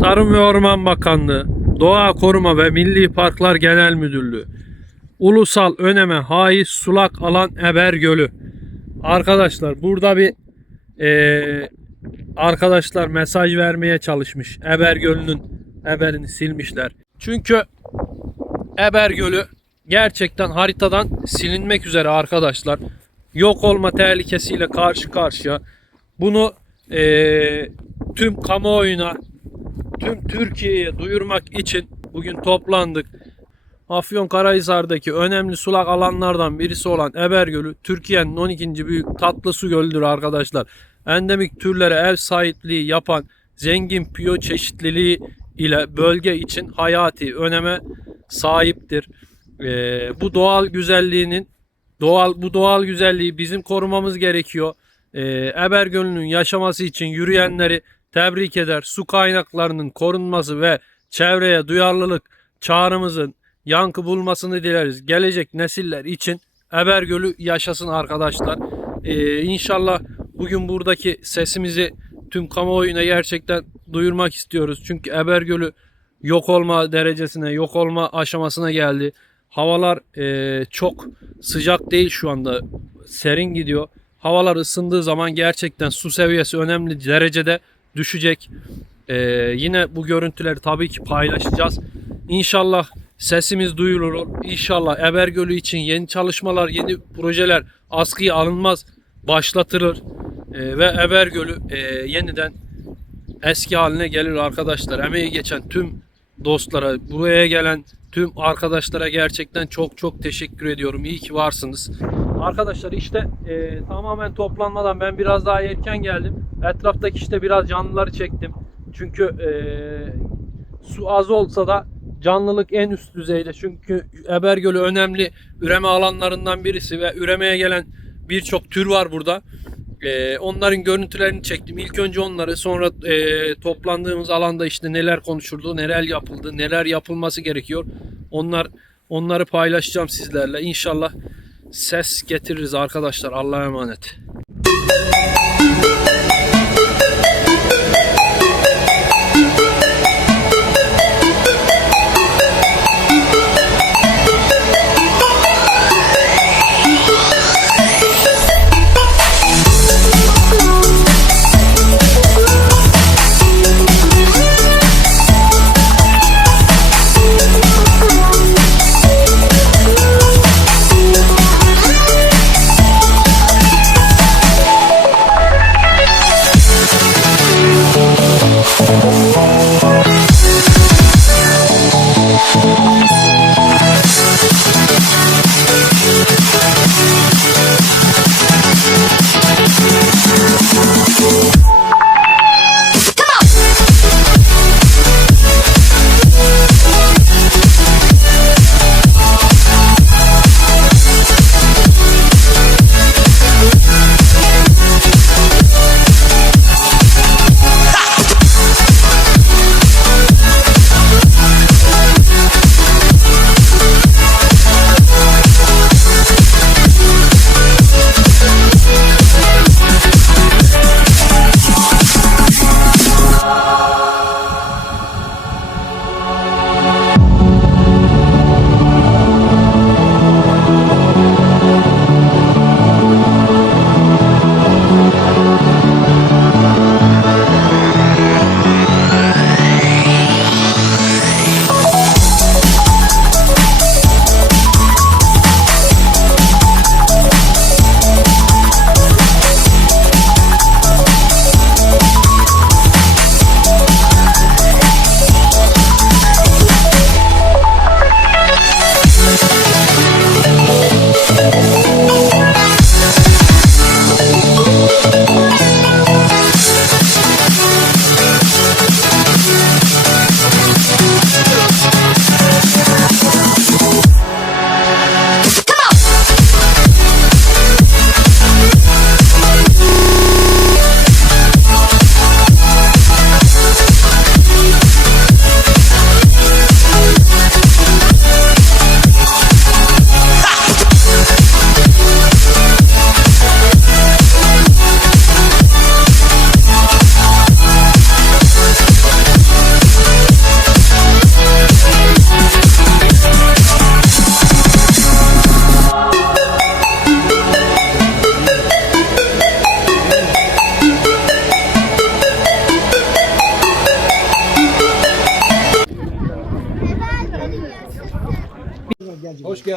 Tarım ve Orman Bakanlığı, Doğa Koruma ve Milli Parklar Genel Müdürlüğü, Ulusal öneme haiz sulak alan Eber Gölü. Arkadaşlar burada bir eee, arkadaşlar mesaj vermeye çalışmış. Eber Gölü'nün Eber'ini silmişler. Çünkü Eber Gölü gerçekten haritadan silinmek üzere arkadaşlar. Yok olma tehlikesiyle karşı karşıya. Bunu eee, tüm kamuoyuna, tüm Türkiye'ye duyurmak için bugün toplandık. Afyonkarahisar'daki önemli sulak alanlardan birisi olan Eber Gölü, Türkiye'nin 12. büyük tatlı su gölüdür arkadaşlar. Endemik türlere ev sahipliği yapan zengin biyoçeşitliliği ile bölge için hayati öneme sahiptir. Ee, bu doğal güzelliğinin doğal bu doğal güzelliği bizim korumamız gerekiyor. Ee, Eber Gölü'nün yaşaması için yürüyenleri tebrik eder. Su kaynaklarının korunması ve çevreye duyarlılık çağrımızın yankı bulmasını dileriz. Gelecek nesiller için Eber Gölü yaşasın arkadaşlar. Ee, inşallah bugün buradaki sesimizi tüm kamuoyuna gerçekten duyurmak istiyoruz. Çünkü Eber Gölü yok olma derecesine, yok olma aşamasına geldi. Havalar e, çok sıcak değil şu anda. Serin gidiyor. Havalar ısındığı zaman gerçekten su seviyesi önemli derecede düşecek. E, yine bu görüntüleri tabii ki paylaşacağız. İnşallah sesimiz duyulur. İnşallah Eber Gölü için yeni çalışmalar, yeni projeler askıya alınmaz, başlatılır. E, ve Eber Gölü e, yeniden eski haline gelir arkadaşlar. Emeği geçen tüm dostlara, buraya gelen tüm arkadaşlara gerçekten çok çok teşekkür ediyorum. İyi ki varsınız. Arkadaşlar işte e, tamamen toplanmadan ben biraz daha erken geldim. Etraftaki işte biraz canlıları çektim. Çünkü e, su az olsa da canlılık en üst düzeyde. Çünkü Eber Gölü önemli üreme alanlarından birisi ve üremeye gelen birçok tür var burada. Ee, onların görüntülerini çektim. İlk önce onları sonra e, toplandığımız alanda işte neler konuşuldu, neler yapıldı, neler yapılması gerekiyor. Onlar onları paylaşacağım sizlerle. İnşallah ses getiririz arkadaşlar. Allah'a emanet.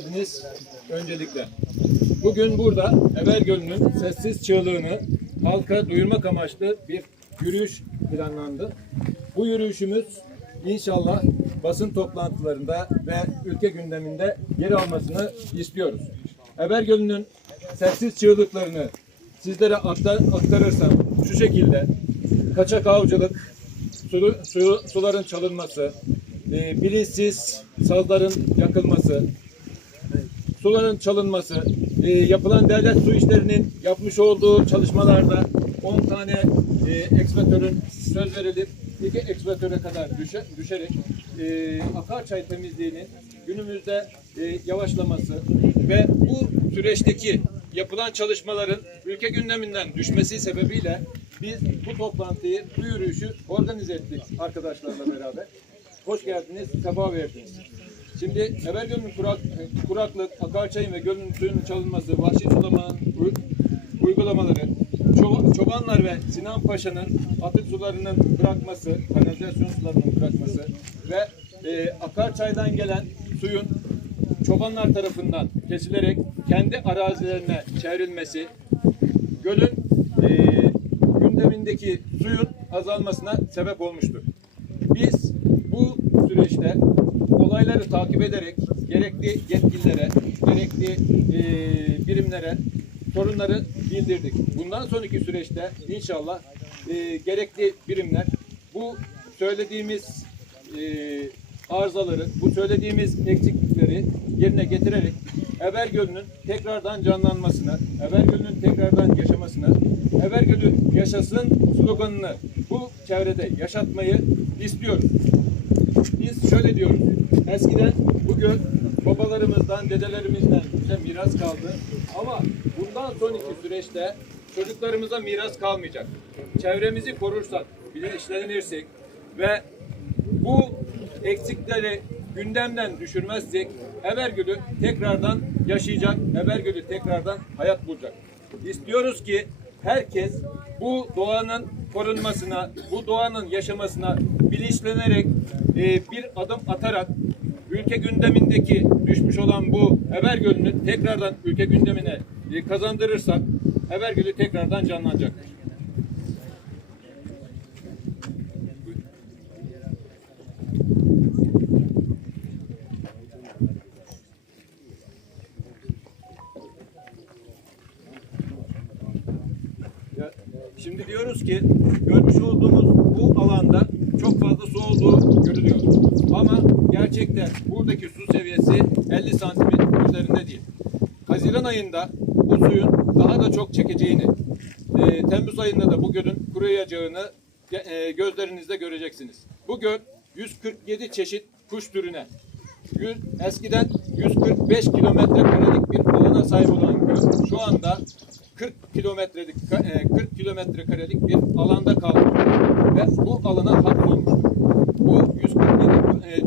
Geldiniz öncelikle. Bugün burada Evergöl'ün sessiz çığlığını halka duyurmak amaçlı bir yürüyüş planlandı. Bu yürüyüşümüz inşallah basın toplantılarında ve ülke gündeminde yer almasını istiyoruz. Evergöl'ün sessiz çığlıklarını sizlere aktar, aktarırsam şu şekilde kaçak avcılık, su, su- suların çalınması, e, bilinçsiz sazların yakılması, suların çalınması, e, yapılan devlet su işlerinin yapmış olduğu çalışmalarda 10 tane e, eksploatörün söz verilip iki eksploatöre kadar düşe, düşerek e, Akarçay temizliğinin günümüzde e, yavaşlaması ve bu süreçteki yapılan çalışmaların ülke gündeminden düşmesi sebebiyle biz bu toplantıyı, bu yürüyüşü organize ettik arkadaşlarla beraber. Hoş geldiniz, sefa verdiniz. Şimdi Evergöl'ün kurak, kuraklık, akarçayın ve gölün suyunun çalınması, vahşi sulamanın uy- uygulamaları, ço- çobanlar ve Sinan Paşa'nın atık sularının bırakması, kanalizasyon sularının bırakması ve e, akarçaydan gelen suyun çobanlar tarafından kesilerek kendi arazilerine çevrilmesi, gölün e, gündemindeki suyun azalmasına sebep olmuştur. Biz bu süreçte olayları takip ederek gerekli yetkililere, gerekli e, birimlere sorunları bildirdik. Bundan sonraki süreçte inşallah e, gerekli birimler bu söylediğimiz e, arızaları, bu söylediğimiz eksiklikleri yerine getirerek Evergöl'ün tekrardan canlanmasını, Evergöl'ün tekrardan yaşamasını, Evergöl'ü yaşasın sloganını bu çevrede yaşatmayı istiyoruz. Şöyle diyoruz. Eskiden bu göl babalarımızdan, dedelerimizden bize miras kaldı. Ama bundan sonraki süreçte çocuklarımıza miras kalmayacak. Çevremizi korursak, bilinçlenirsek ve bu eksikleri gündemden düşürmezsek Evergöl'ü tekrardan yaşayacak, Evergöl'ü tekrardan hayat bulacak. İstiyoruz ki herkes bu doğanın korunmasına, bu doğanın yaşamasına bilinçlenerek e, bir adım atarak ülke gündemindeki düşmüş olan bu Evergöl'ünü tekrardan ülke gündemine e, kazandırırsak Evergöl'ü tekrardan canlanacaktır. Şimdi diyoruz ki görmüş olduğumuz bu alanda çok fazla su olduğu görülüyor. Ama buradaki su seviyesi 50 santimin üzerinde değil. Haziran ayında bu suyun daha da çok çekeceğini, e, Temmuz ayında da bu gölün kuruyacağını e, gözlerinizde göreceksiniz. Bu göl 147 çeşit kuş türüne, eskiden 145 kilometre karelik bir alana sahip olan göl şu anda 40 kilometrelik e, 40 kilometre karelik bir alanda kalmış ve bu alana 147 e,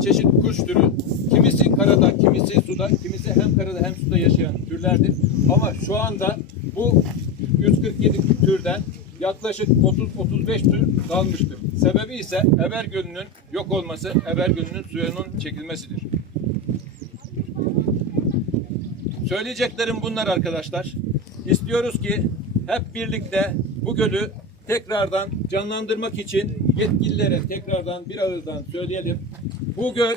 çeşit kuş türü kimisi karada, kimisi suda, kimisi hem karada hem suda yaşayan türlerdir. Ama şu anda bu 147 türden yaklaşık 30-35 tür kalmıştır. Sebebi ise Eber Gölü'nün yok olması, Eber Gölü'nün suyunun çekilmesidir. Söyleyeceklerim bunlar arkadaşlar. İstiyoruz ki hep birlikte bu gölü tekrardan canlandırmak için yetkililere tekrardan bir ağızdan söyleyelim. Bu göl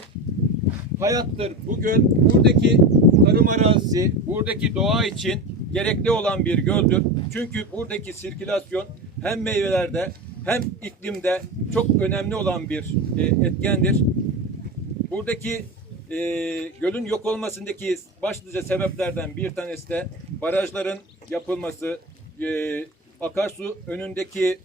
hayattır. Bu göl buradaki tarım arazisi, buradaki doğa için gerekli olan bir göldür. Çünkü buradaki sirkülasyon hem meyvelerde hem iklimde çok önemli olan bir e, etkendir. Buradaki e, gölün yok olmasındaki başlıca sebeplerden bir tanesi de barajların yapılması, e, akarsu önündeki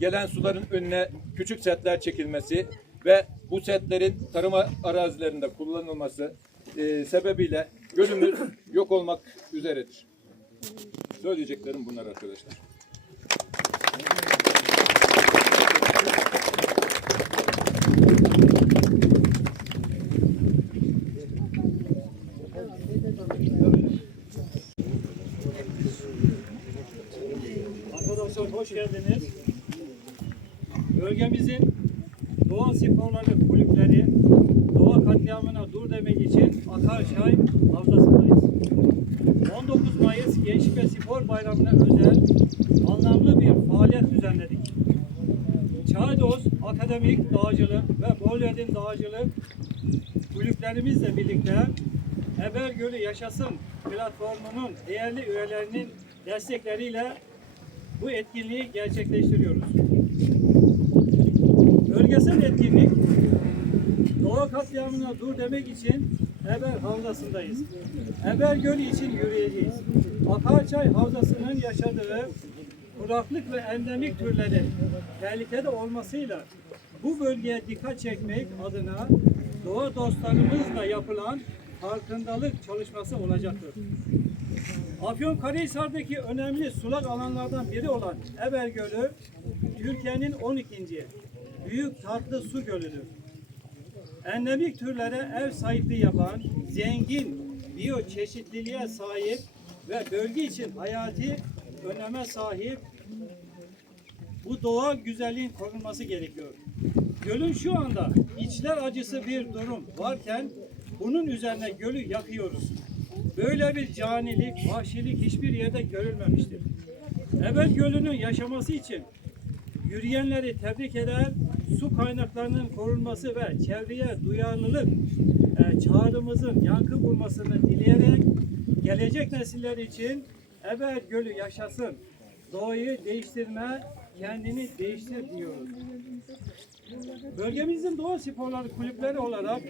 gelen suların önüne küçük setler çekilmesi ve bu setlerin tarım arazilerinde kullanılması e, sebebiyle gölümüz yok olmak üzeredir. Söyleyeceklerim bunlar arkadaşlar. Arkadaşlar hoş geldiniz. Bölgemizin doğa sporları kulüpleri, doğa katliamına dur demek için Akarçay Havzası'ndayız. 19 Mayıs Gençlik ve Spor Bayramı'na özel anlamlı bir faaliyet düzenledik. Çaydoz Akademik Dağcılık ve Bolyadin Dağcılık kulüplerimizle birlikte Eber Gölü Yaşasın platformunun değerli üyelerinin destekleriyle bu etkinliği gerçekleştiriyoruz. Bölgesel etkinlik doğa katliamına dur demek için Eber Havzası'ndayız. Eber Gölü için yürüyeceğiz. Akarçay Havzası'nın yaşadığı kuraklık ve endemik türlerin tehlikede olmasıyla bu bölgeye dikkat çekmek adına doğa dostlarımızla yapılan farkındalık çalışması olacaktır. Afyonkarahisar'daki önemli sulak alanlardan biri olan Eber Gölü, Türkiye'nin 12. büyük tatlı su gölüdür. Endemik türlere ev sahipliği yapan, zengin biyoçeşitliliğe sahip ve bölge için hayati öneme sahip bu doğal güzelliğin korunması gerekiyor. Gölün şu anda içler acısı bir durum varken bunun üzerine gölü yakıyoruz. Böyle bir canilik, vahşilik hiçbir yerde görülmemiştir. Ebel Gölü'nün yaşaması için yürüyenleri tebrik eder, su kaynaklarının korunması ve çevreye duyarlılık e, çağrımızın yankı bulmasını dileyerek gelecek nesiller için Ebel Gölü yaşasın, doğayı değiştirme, kendini değiştir diyoruz. Bölgemizin doğa sporları kulüpleri olarak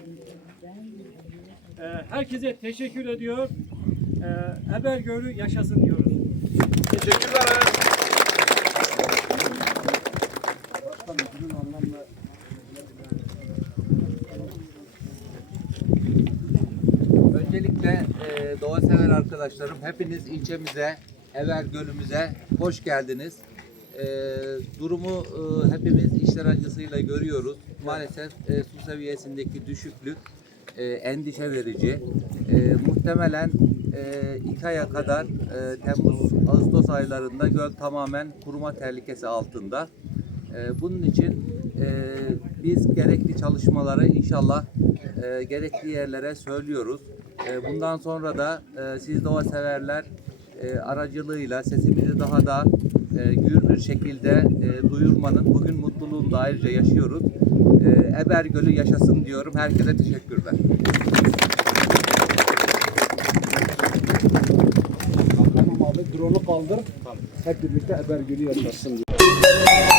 herkese teşekkür ediyor. E, Eber Gölü yaşasın diyoruz. Öncelikle e, doğa sever arkadaşlarım hepiniz ilçemize, Ever Gölümüze hoş geldiniz. E, durumu e, hepimiz işler acısıyla görüyoruz. Maalesef e, su seviyesindeki düşüklük e, endişe verici. E, muhtemelen e, iki aya kadar e, Temmuz, Ağustos aylarında göl tamamen kuruma tehlikesi altında. E, bunun için e, biz gerekli çalışmaları inşallah e, gerekli yerlere söylüyoruz. E, bundan sonra da e, siz doğa severler e, aracılığıyla sesimizi daha da e, gür bir şekilde e, duyurmanın bugün mutluluğunu da ayrıca yaşıyoruz. Eber Gölü yaşasın diyorum. Herkese teşekkürler. Tamam abi drone'u kaldır. Hep birlikte Eber Gölü yaşasın. herkese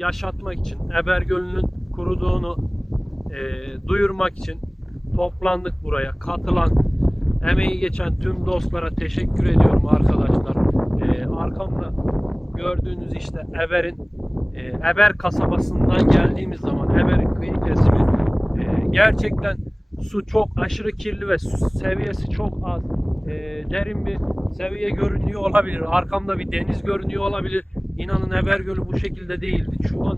yaşatmak için, Eber Gölü'nün kuruduğunu e, duyurmak için toplandık buraya. Katılan, emeği geçen tüm dostlara teşekkür ediyorum arkadaşlar. Ee, arkamda gördüğünüz işte Eber'in e, Eber kasabasından geldiğimiz zaman Eber'in kıyı kesimi e, gerçekten su çok aşırı kirli ve seviyesi çok az. E, derin bir seviye görünüyor olabilir. Arkamda bir deniz görünüyor olabilir. İnanın Eber Gölü bu şekilde değildi. Şu an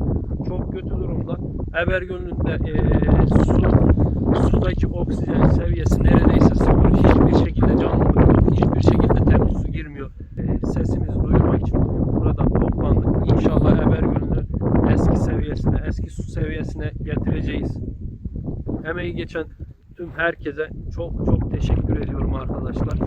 çok kötü durumda. Eber Gölü'nde e, su sudaki oksijen seviyesi neredeyse sıfır. Hiçbir şekilde canlılık. Hiçbir şekilde temiz su girmiyor. E, sesimizi duyurmak için bugün burada toplandık. İnşallah Eber Gölü'nü eski seviyesine, eski su seviyesine getireceğiz. Emeği geçen tüm herkese çok çok teşekkür ediyorum arkadaşlar.